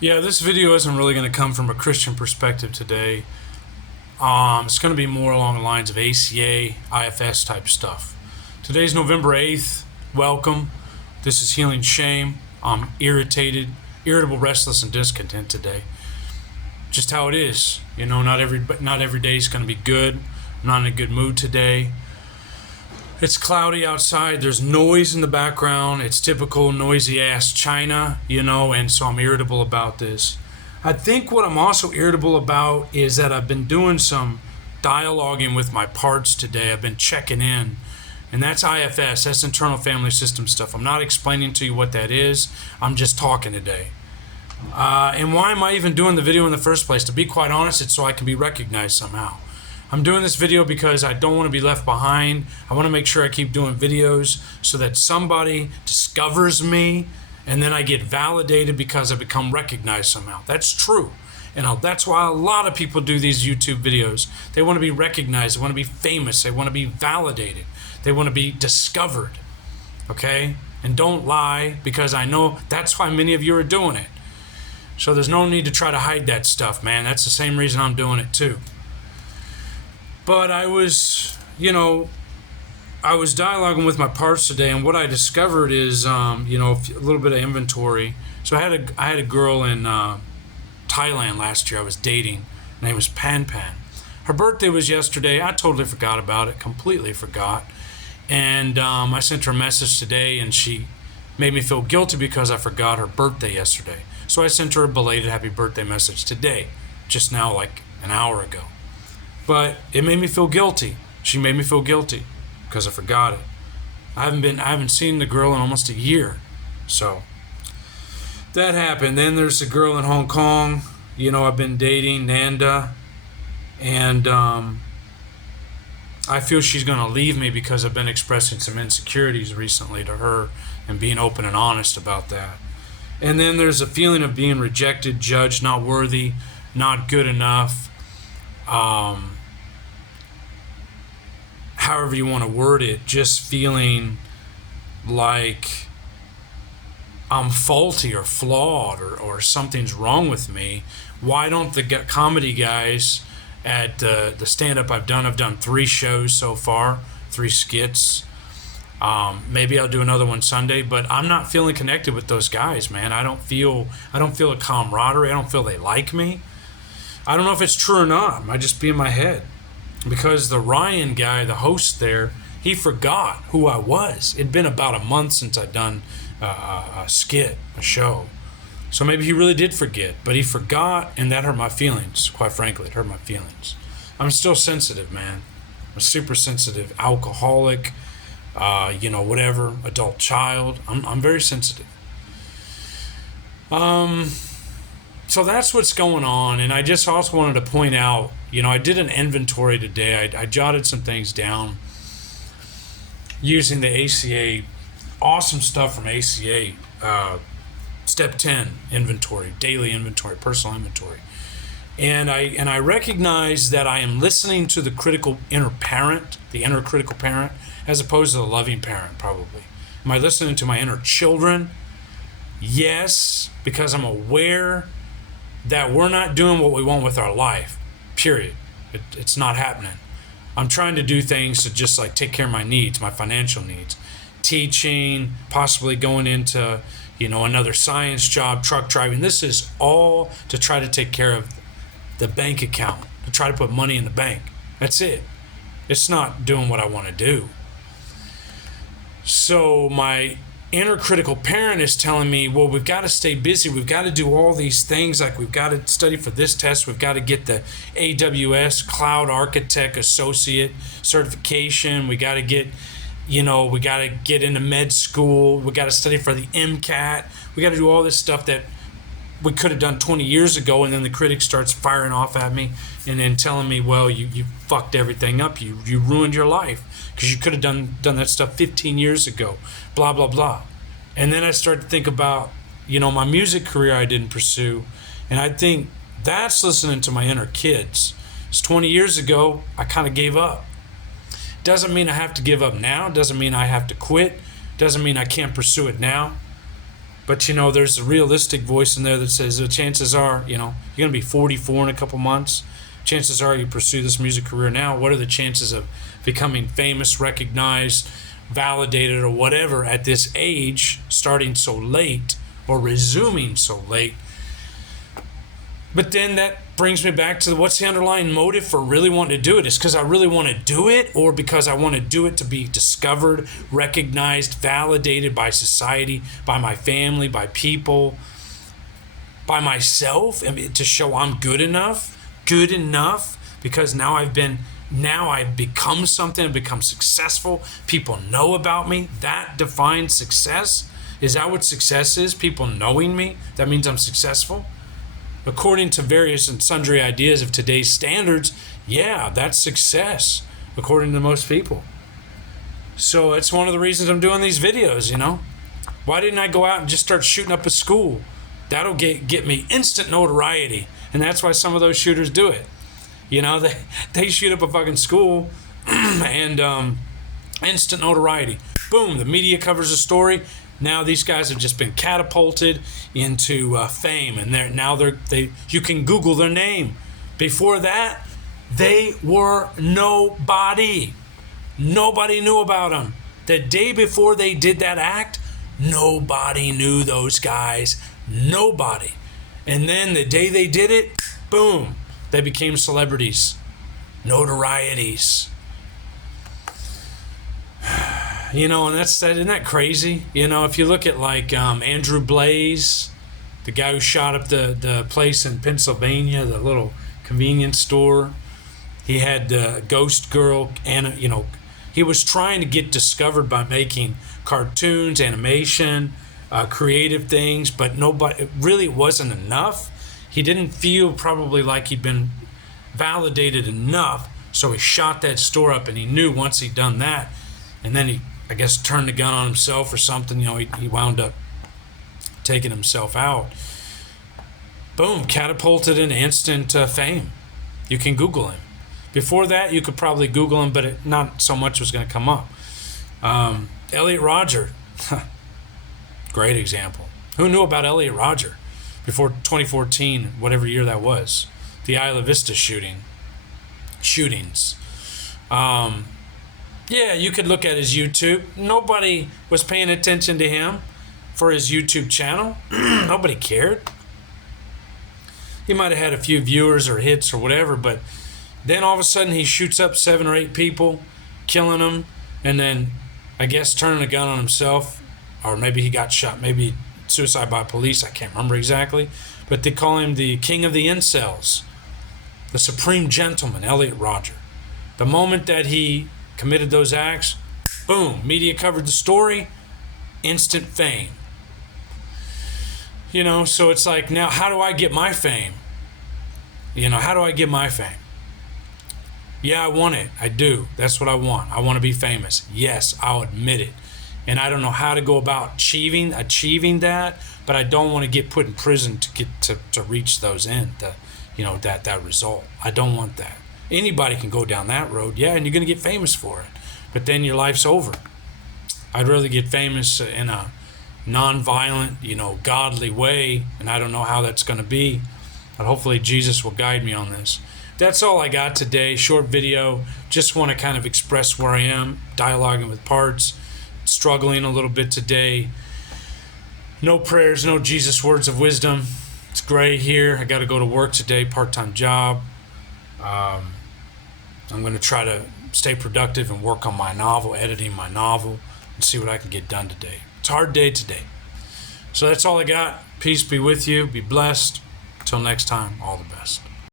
Yeah, this video isn't really going to come from a Christian perspective today. It's going to be more along the lines of ACA, IFS type stuff. Today's November 8th. Welcome. This is Healing Shame. I'm irritable, restless, and discontent today. Just how it is. You know, not every day is going to be good. I'm not in a good mood today. It's cloudy outside. There's noise in the background. It's typical noisy ass China, and so I'm irritable about this. I think what I'm also irritable about is that I've been doing some dialoguing with my parts today. I've been checking in. And that's IFS, that's internal family system stuff. I'm not explaining to you what that is. I'm just talking today. And why am I even doing the video in the first place? To be quite honest, it's so I can be recognized somehow. I'm doing this video because I don't want to be left behind. I want to make sure I keep doing videos so that somebody discovers me and then I get validated because I become recognized somehow. That's true. And that's why a lot of people do these YouTube videos. They want to be recognized. They want to be famous. They want to be validated. They want to be discovered. Okay? And don't lie, because I know that's why many of you are doing it. So there's no need to try to hide that stuff, man. That's the same reason I'm doing it too. But I was dialoguing with my parts today, and what I discovered is, a little bit of inventory. So I had a girl in Thailand last year I was dating. Her name was Pan Pan. Her birthday was yesterday. I totally forgot about it, completely forgot. And I sent her a message today, and she made me feel guilty because I forgot her birthday yesterday. So I sent her a belated happy birthday message today, just now, like an hour ago. But it made me feel guilty. She made me feel guilty because I forgot it. I haven't seen the girl in almost a year. So that happened. Then there's a girl in Hong Kong, I've been dating, Nanda, and I feel she's going to leave me because I've been expressing some insecurities recently to her and being open and honest about that. And then there's a feeling of being rejected, judged, not worthy, not good enough. However you want to word it, just feeling like I'm faulty or flawed or something's wrong with me. Why don't the comedy guys at the stand-up I've done 3 shows so far, 3 skits. Maybe I'll do another one Sunday, but I'm not feeling connected with those guys, man. I don't feel a camaraderie. I don't feel they like me. I don't know if it's true or not. It might just be in my head. Because the Ryan guy, the host there, he forgot who I was. It'd been about a month since I'd done a skit, a show. So maybe he really did forget, but he forgot, and that hurt my feelings. Quite frankly, it hurt my feelings. I'm still sensitive, man. I'm a super sensitive alcoholic, whatever, adult child. I'm very sensitive. So that's what's going on, and I just also wanted to point out, I did an inventory today. I jotted some things down using the ACA, awesome stuff from ACA, Step 10 inventory, daily inventory, personal inventory. And I recognize that I am listening to the critical inner parent, the inner critical parent, as opposed to the loving parent, probably. Am I listening to my inner children? Yes, because I'm aware that we're not doing what we want with our life, period. It's not happening. I'm trying to do things to just like take care of my needs, my financial needs. Teaching, possibly going into, another science job, truck driving. This is all to try to take care of the bank account, to try to put money in the bank. That's it. It's not doing what I want to do. So my inner critical parent is telling me, well, we've got to stay busy. We've got to do all these things. Like we've got to study for this test. We've got to get the AWS Cloud Architect Associate certification. We got to get, we got to get into med school. We got to study for the MCAT. We got to do all this stuff that we could have done 20 years ago. And then the critic starts firing off at me and then telling me, well, you fucked everything up. You ruined your life because you could have done that stuff 15 years ago. Blah, blah, blah. And then I start to think about, my music career I didn't pursue. And I think that's listening to my inner kids. It's 20 years ago, I kind of gave up. Doesn't mean I have to give up now. Doesn't mean I have to quit. Doesn't mean I can't pursue it now. But, there's a realistic voice in there that says the chances are, you're going to be 44 in a couple months. Chances are you pursue this music career now. What are the chances of becoming famous, recognized, validated, or whatever at this age, starting so late or resuming so late? But then that brings me back to what's the underlying motive for really wanting to do it? Is because I really want to do it, or because I want to do it to be discovered, recognized, validated by society, by my family, by people, by myself, to show I'm good enough because now I've become something, I've become successful. People know about me. That defines success. Is that what success is? People knowing me? That means I'm successful? According to various and sundry ideas of today's standards, yeah, that's success, according to most people. So it's one of the reasons I'm doing these videos, Why didn't I go out and just start shooting up a school? That'll get me instant notoriety. And that's why some of those shooters do it. They shoot up a fucking school and instant notoriety. Boom, the media covers the story. Now these guys have just been catapulted into fame, and you can Google their name. Before that, they were nobody. Nobody knew about them. The day before they did that act, nobody knew those guys. Nobody. And then the day they did it, boom, they became celebrities, notorieties. And isn't that crazy? If you look at Andrew Blaze, the guy who shot up the place in Pennsylvania, the little convenience store, he had the Ghost Girl, and he was trying to get discovered by making cartoons, animation, creative things, but it really wasn't enough. He didn't feel probably like he'd been validated enough, so he shot that store up, and he knew once he'd done that, and then he, I guess, turned the gun on himself or something. He wound up taking himself out. Boom, catapulted in instant fame. You can Google him. Before that, you could probably Google him, but not so much was going to come up. Elliot Rodger, great example. Who knew about Elliot Rodger before 2014, whatever year that was? The Isla Vista shootings. Yeah, you could look at his YouTube. Nobody was paying attention to him for his YouTube channel. Nobody cared. He might have had a few viewers or hits or whatever, but then all of a sudden he shoots up 7 or 8 people, killing them, and then I guess turning a gun on himself, or maybe he got shot, maybe suicide by police, I can't remember exactly, but they call him the king of the incels, the supreme gentleman, Elliot Rodger. The moment that he committed those acts, boom, media covered the story, instant fame. So it's like, now how do I get my fame? How do I get my fame? Yeah, I want it. I do. That's what I want. I want to be famous. Yes, I'll admit it. And I don't know how to go about achieving that, but I don't want to get put in prison to get to reach those that result. I don't want that. Anybody can go down that road, yeah, and you're going to get famous for it. But then your life's over. I'd rather get famous in a non-violent, godly way, and I don't know how that's going to be. But hopefully Jesus will guide me on this. That's all I got today. Short video. Just want to kind of express where I am, dialoguing with parts, struggling a little bit today. No prayers, no Jesus words of wisdom. It's gray here. I got to go to work today, part-time job. I'm going to try to stay productive and work on my novel, editing my novel, and see what I can get done today. It's a hard day today. So that's all I got. Peace be with you. Be blessed. Until next time, all the best.